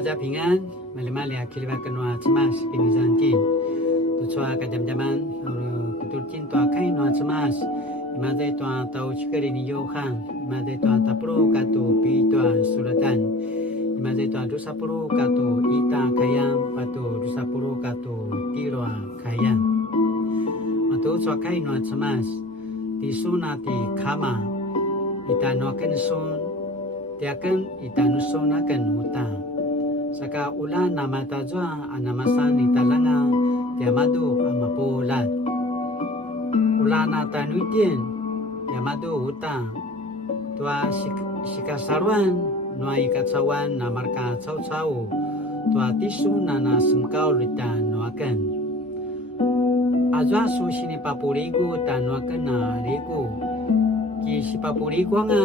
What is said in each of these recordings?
大家平安。Mali-mali kiliba kenua cemas pinizantin. Tucua kajam-jaman kuturkin tua kain noa cemas. Imade tua tau cikeri ni Yohan. Imade tua tapuru katu pi tua suratan. Imade tua dusapuru katu ita kayang patu dusapuru katu tiroa kayang. Matu cua kain noa cemas. Disunati kama. Ita noaken sun. Tiaken ita nusunaken utang. Saka ulan nama tajwa anamasan italanga tiamadu amapulat. Ulana tanuitien tiamadu utang. Tua sikasarwan nua ikatsawan namarka cau-cau. Tua tisu nana semkau lita nuaken. Azwa su sini papurigu ta nuaken na rigu. Ki si papurigu nga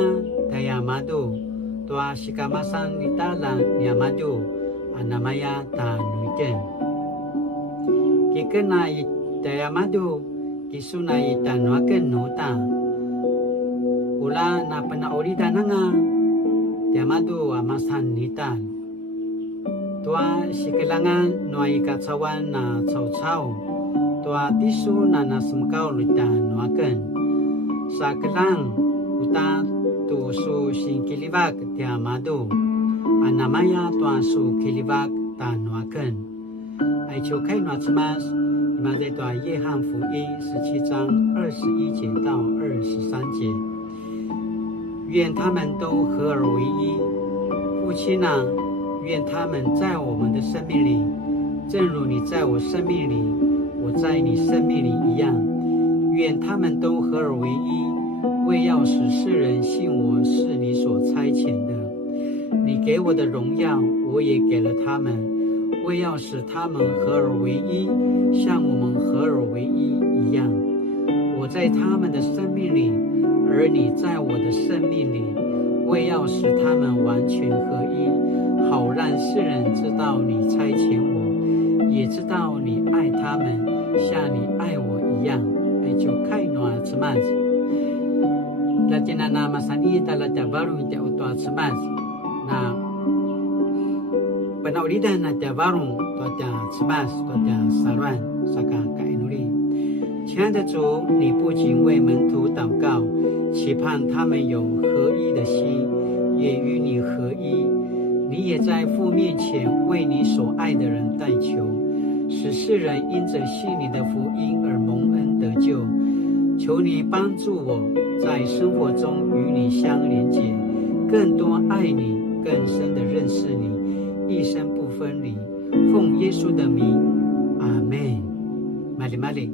tiamadu. Tua sikamasan itala niamadu anamaya ta nuiken. Kikena itayamadu kisuna ita nuaken nuta. Ula na panaorida nanga tiamadu amasan nitan. Tua sikilangan nuai katsawan na cau-cau. Tua tisu na nasemkau lita nuaken. Sakelang uta tu su singkilibak tiamadu anamaya tuan su kilibak ta nuaken. Ai求开暖cemas imade tua约翰福音17章21节到23节。愿他们都合而为一。父亲啊，愿他们在我们的生命里，正如你在我生命里，我在你生命里一样。愿他们都合而为一。为要使世人信我是你所差遣的，你给我的荣耀，我也给了他们，为要使他们合而为一，像我们合而为一一样。我在他们的生命里，而你在我的生命里，为要使他们完全合一，好让世人知道你差遣我，也知道你爱他们，像你爱我一样。就开暖子曼子。Latina nama sanita lata baru ita utua cemas. Na penauridan nata baru tuata cemas tuata salwan saka kainuri. 亲爱的主，你不仅为门徒祷告，期盼他们有合一的心，也与你合一。你也在父面前为你所爱的人代求，使世人因着信你的福音而蒙恩得救。求你帮助我在生活中与你相连结，更多爱你，更深的认识你，一生不分离。奉耶稣的名，阿们。玛丽玛丽。